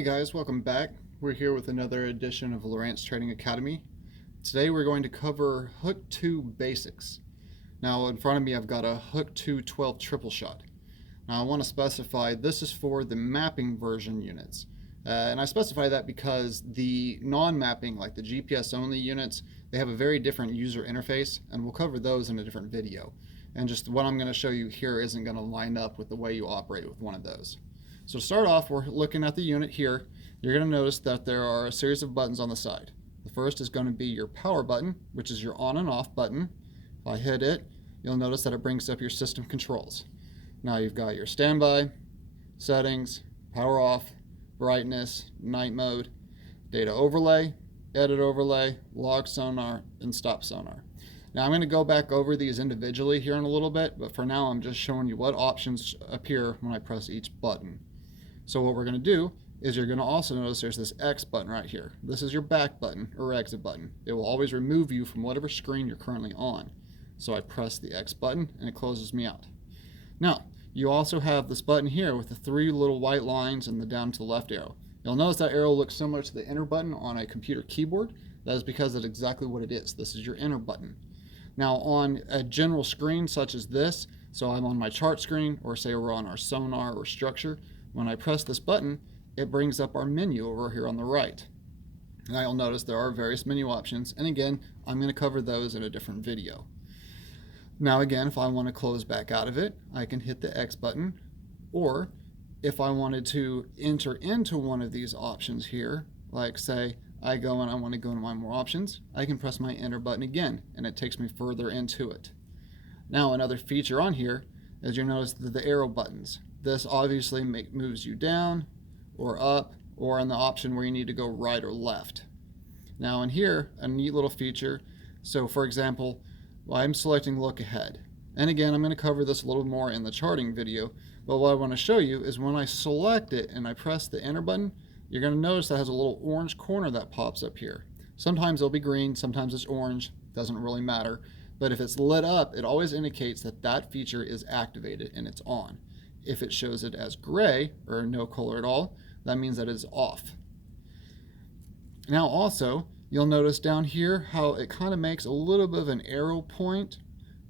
Hey guys, welcome back. We're here with another edition of Lowrance Trading Academy. Today we're going to cover Hook 2 basics. Now in front of me I've got a Hook 2 12 triple shot. Now I want to specify this is for the mapping version units. And I specify that because the non-mapping, like the GPS only units, they have a very different user interface, and we'll cover those in a different video. And just what I'm going to show you here isn't going to line up with the way you operate with one of those. So to start off, we're looking at the unit here. You're going to notice that there are a series of buttons on the side. The first is going to be your power button, which is your on and off button. If I hit it, you'll notice that it brings up your system controls. Now you've got your standby, settings, power off, brightness, night mode, data overlay, edit overlay, log sonar, and stop sonar. Now I'm going to go back over these individually here in a little bit, but for now I'm just showing you what options appear when I press each button. So what we're going to do is you're going to also notice there's this X button right here. This is your back button or exit button. It will always remove you from whatever screen you're currently on. So I press the X button and it closes me out. Now, you also have this button here with the three little white lines and the down to the left arrow. You'll notice that arrow looks similar to the enter button on a computer keyboard. That is because that's exactly what it is. This is your enter button. Now on a general screen such as this, so I'm on my chart screen, or say we're on our sonar or structure, when I press this button, it brings up our menu over here on the right. Now you'll notice there are various menu options, and again, I'm going to cover those in a different video. Now again, if I want to close back out of it, I can hit the X button, or if I wanted to enter into one of these options here, like say I go and I want to go into my more options, I can press my enter button again, and it takes me further into it. Now another feature on here is you'll notice the arrow buttons. This obviously moves you down or up, or in the option where you need to go right or left. Now in here, a neat little feature. So for example, I'm selecting look ahead. And again, I'm going to cover this a little more in the charting video, but what I want to show you is when I select it and I press the enter button, you're going to notice that has a little orange corner that pops up here. Sometimes it'll be green, sometimes it's orange, doesn't really matter. But if it's lit up, it always indicates that that feature is activated and it's on. If it shows it as gray or no color at all, that means that it's off. Now also, you'll notice down here how it kind of makes a little bit of an arrow point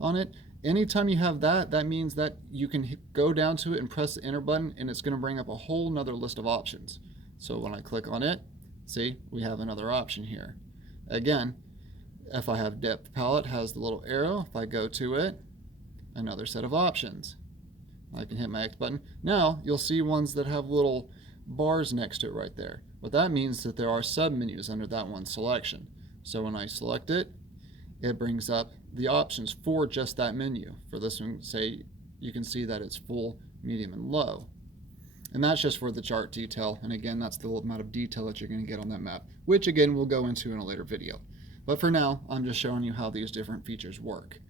on it. Anytime you have that, that means that you can go down to it and press the enter button, and it's going to bring up a whole nother list of options. So when I click on it, see, we have another option here. Again, if I have depth palette, has the little arrow. If I go to it, another set of options. I can hit my X button. Now you'll see ones that have little bars next to it right there. What that means that there are submenus under that one selection. So when I select it, it brings up the options for just that menu. For this one, say, you can see that it's full, medium, and low. And that's just for the chart detail. And again, that's the amount of detail that you're going to get on that map, which again, we'll go into in a later video. But for now, I'm just showing you how these different features work.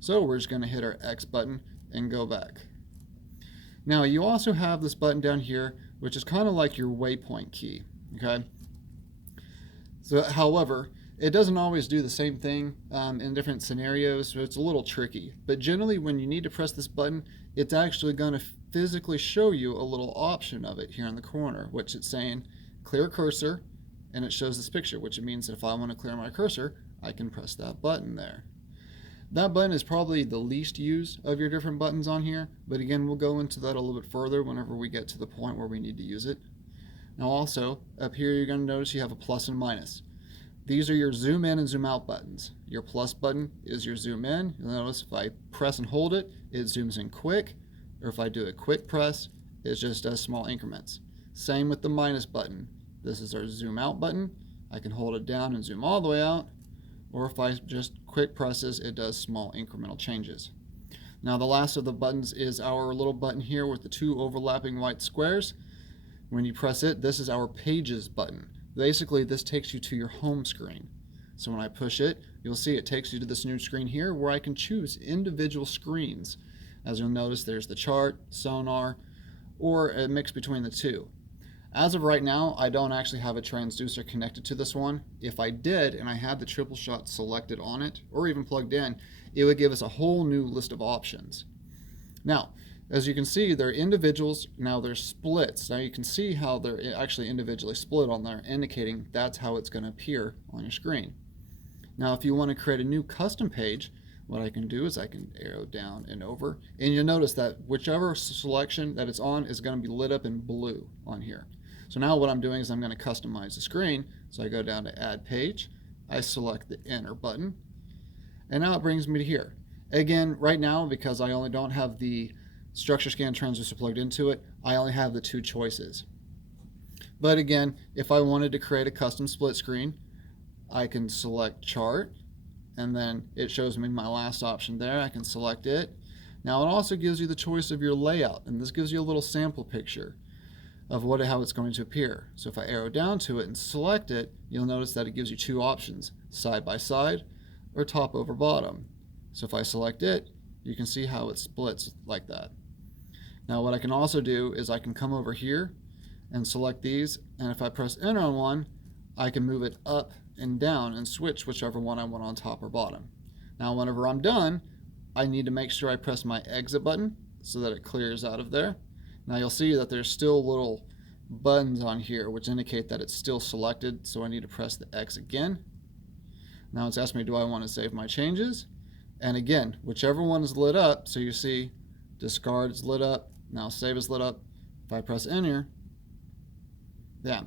So we're just going to hit our X button and go back. Now you also have this button down here, which is kind of like your waypoint key, okay? So, however, it doesn't always do the same thing in different scenarios, so it's a little tricky. But generally, when you need to press this button, it's actually going to physically show you a little option of it here in the corner, which it's saying clear cursor, and it shows this picture, which means that if I want to clear my cursor, I can press that button there. That button is probably the least used of your different buttons on here, but again, we'll go into that a little bit further whenever we get to the point where we need to use it. Now also, up here you're going to notice you have a plus and minus. These are your zoom in and zoom out buttons. Your plus button is your zoom in. You'll notice if I press and hold it, it zooms in quick, or if I do a quick press, it just does small increments. Same with the minus button. This is our zoom out button. I can hold it down and zoom all the way out, or if I just quick presses, it does small incremental changes. Now the last of the buttons is our little button here with the two overlapping white squares. When you press it, this is our pages button. Basically, this takes you to your home screen. So when I push it, you'll see it takes you to this new screen here where I can choose individual screens. As you'll notice, there's the chart, sonar, or a mix between the two. As of right now, I don't actually have a transducer connected to this one. If I did, and I had the triple shot selected on it, or even plugged in, it would give us a whole new list of options. Now, As you can see, they're individuals, now they're splits. Now you can see how they're actually individually split on there, indicating that's how it's going to appear on your screen. Now if you want to create a new custom page, what I can do is I can arrow down and over, and you'll notice that whichever selection that it's on is going to be lit up in blue on here. So now what I'm doing is I'm going to customize the screen. So I go down to Add Page, I select the Enter button, and now it brings me to here. Again, right now, because I only don't have the structure scan transducer plugged into it, I only have the two choices. But again, if I wanted to create a custom split screen, I can select Chart, and then it shows me my last option there. I can select it. Now it also gives you the choice of your layout, and this gives you a little sample picture of how it's going to appear. So if I arrow down to it and select it, you'll notice that it gives you two options, side by side or top over bottom. So if I select it, you can see how it splits like that. Now what I can also do is I can come over here and select these, and if I press enter on one, I can move it up and down and switch whichever one I want on top or bottom. Now whenever I'm done, I need to make sure I press my exit button so that it clears out of there. Now you'll see that there's still little buttons on here which indicate that it's still selected, so I need to press the X again. Now it's asking me, do I want to save my changes? And again, whichever one is lit up, so you see discard is lit up, now save is lit up. If I press enter, yeah,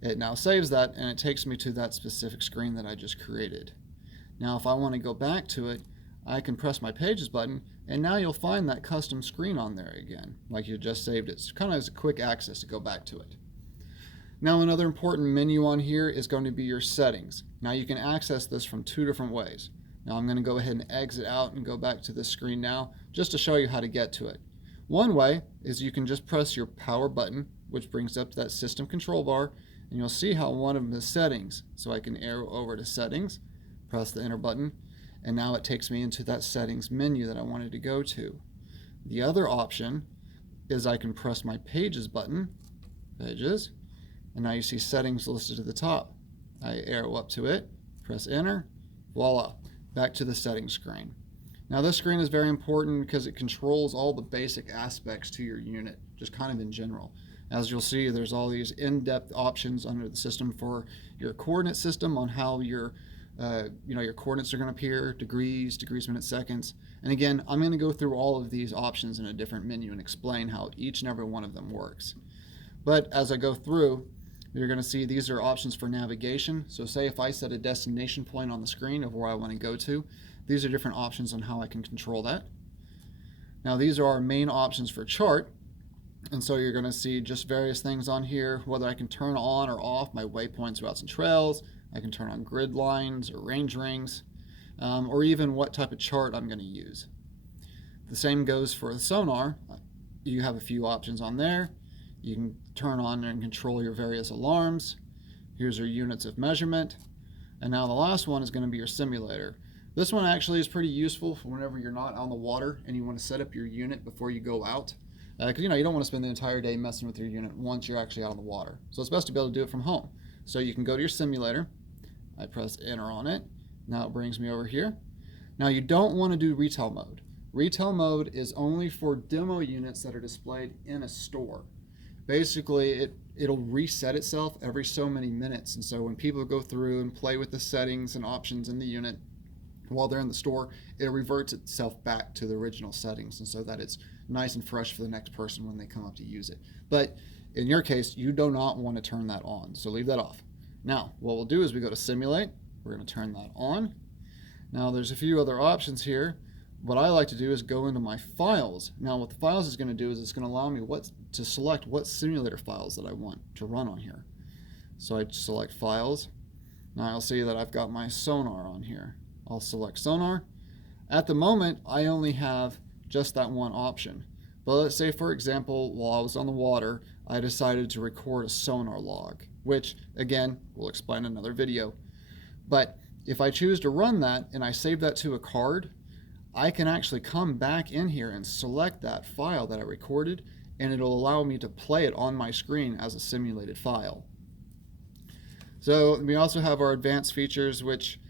it now saves that and it takes me to that specific screen that I just created. Now if I want to go back to it, I can press my Pages button, and now you'll find that custom screen on there again, like you just saved it. It's kind of as a quick access to go back to it. Now another important menu on here is going to be your settings. Now you can access this from two different ways. Now I'm going to go ahead and exit out and go back to this screen now, just to show you how to get to it. One way is you can just press your power button, which brings up that system control bar, and you'll see how one of them is settings. So I can arrow over to settings, press the enter button, and now it takes me into that settings menu that I wanted to go to. The other option is I can press my Pages button, Pages, and now you see settings listed at the top. I arrow up to it, press enter, voila, back to the settings screen. Now this screen is very important because it controls all the basic aspects to your unit, just kind of in general. As you'll see, there's all these in-depth options under the system for your coordinate system on how your coordinates are going to appear, degrees, minutes, seconds. And again, I'm going to go through all of these options in a different menu and explain how each and every one of them works. But as I go through, you're going to see these are options for navigation. So say if I set a destination point on the screen of where I want to go to, these are different options on how I can control that. Now these are our main options for chart. And so you're going to see just various things on here, whether I can turn on or off my waypoints, routes, and trails. I can turn on grid lines or range rings, or even what type of chart I'm going to use. The same goes for the sonar. You have a few options on there. You can turn on and control your various alarms. Here's your units of measurement. And now the last one is going to be your simulator. This one actually is pretty useful for whenever you're not on the water and you want to set up your unit before you go out. Because you don't want to spend the entire day messing with your unit once you're actually out on the water. So it's best to be able to do it from home. So you can go to your simulator. I press enter on it. Now it brings me over here. Now you don't want to do retail mode. Retail mode is only for demo units that are displayed in a store. Basically, it'll reset itself every so many minutes. And so when people go through and play with the settings and options in the unit while they're in the store, it reverts itself back to the original settings, and so that it's nice and fresh for the next person when they come up to use it. But in your case, you do not want to turn that on, so leave that off. Now, what we'll do is we go to simulate. We're going to turn that on. Now, there's a few other options here. What I like to do is go into my files. Now, what the files is going to do is it's going to allow me to select what simulator files that I want to run on here. So I select files. Now I'll see that I've got my sonar on here. I'll select sonar. At the moment, I only have just that one option. But let's say, for example, while I was on the water, I decided to record a sonar log, which, again, we'll explain in another video. But if I choose to run that and I save that to a card, I can actually come back in here and select that file that I recorded, and it'll allow me to play it on my screen as a simulated file. So we also have our advanced features, which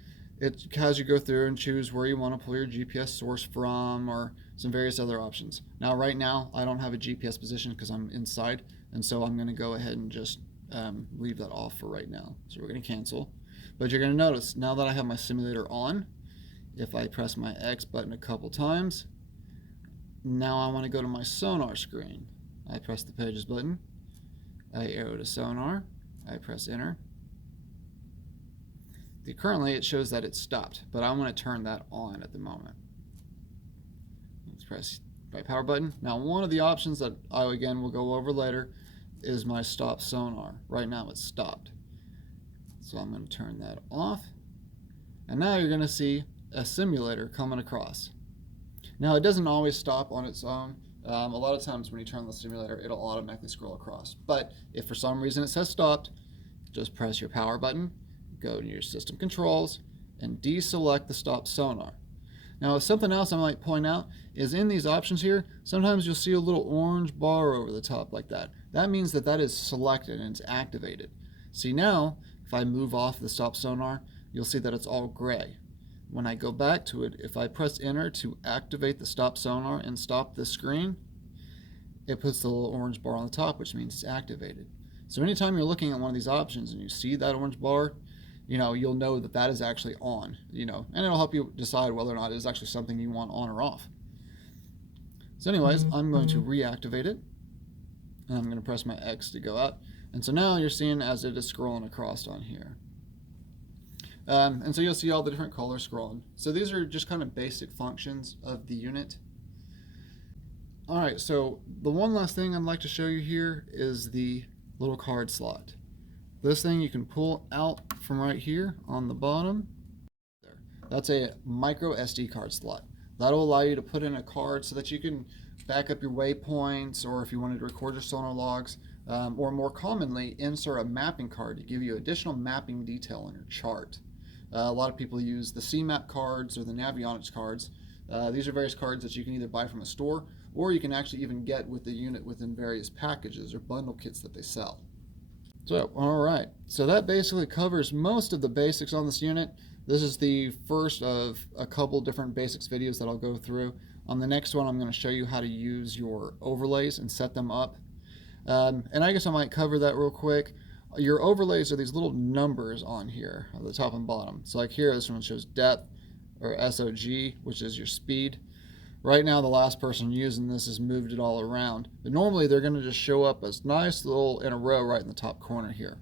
it has you go through and choose where you want to pull your GPS source from, or some various other options. Now right now I don't have a GPS position because I'm inside, and so I'm going to go ahead and just leave that off for right now. So we're going to cancel. But you're going to notice now that I have my simulator on, if I press my X button a couple times, now I want to go to my sonar screen. I press the pages button, I arrow to sonar, I press enter. Currently it shows that it's stopped, but I want to turn that on at the moment. Let's press my power button. Now one of the options that I again will go over later is my stop sonar. Right now it's stopped. So I'm going to turn that off. And now you're going to see a simulator coming across. Now it doesn't always stop on its own. A lot of times when you turn the simulator, it'll automatically scroll across. But if for some reason it says stopped, just press your power button, go to your system controls, and deselect the stop sonar. Now something else I might point out is in these options here, sometimes you'll see a little orange bar over the top like that. That means that that is selected and it's activated. See now, if I move off the stop sonar, you'll see that it's all gray. When I go back to it, if I press enter to activate the stop sonar and stop the screen, it puts the little orange bar on the top, which means it's activated. So anytime you're looking at one of these options and you see that orange bar, you'll know that that is actually on, and it'll help you decide whether or not it is actually something you want on or off. So anyways, I'm going to reactivate it, and I'm going to press my X to go out. And so now you're seeing as it is scrolling across on here. And so you'll see all the different colors scrolling. So these are just kind of basic functions of the unit. All right, so the one last thing I'd like to show you here is the little card slot. This thing you can pull out from right here on the bottom. That's a micro SD card slot. That'll allow you to put in a card so that you can back up your waypoints, or if you wanted to record your sonar logs, or more commonly insert a mapping card to give you additional mapping detail on your chart. A lot of people use the CMAP cards or the Navionics cards. These are various cards that you can either buy from a store, or you can actually even get with the unit within various packages or bundle kits that they sell. So, alright, so that basically covers most of the basics on this unit. This is the first of a couple different basics videos that I'll go through. On the next one, I'm going to show you how to use your overlays and set them up. And I guess I might cover that real quick. Your overlays are these little numbers on here at the top and bottom. So like here, this one shows depth, or SOG, which is your speed. Right now, the last person using this has moved it all around. But normally, they're going to just show up as nice little in a row right in the top corner here.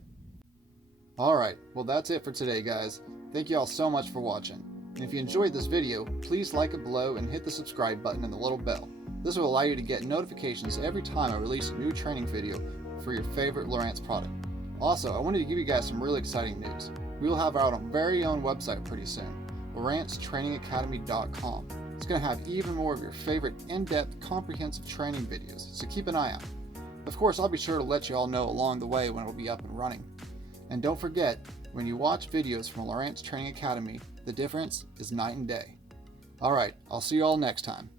Alright, well that's it for today, guys. Thank you all so much for watching. And if you enjoyed this video, please like it below and hit the subscribe button and the little bell. This will allow you to get notifications every time I release a new training video for your favorite Lowrance product. Also, I wanted to give you guys some really exciting news. We will have our very own website pretty soon, LowranceTrainingAcademy.com. It's going to have even more of your favorite in-depth, comprehensive training videos, so keep an eye out. Of course, I'll be sure to let you all know along the way when it will be up and running. And don't forget, when you watch videos from Lowrance Training Academy, the difference is night and day. Alright, I'll see you all next time.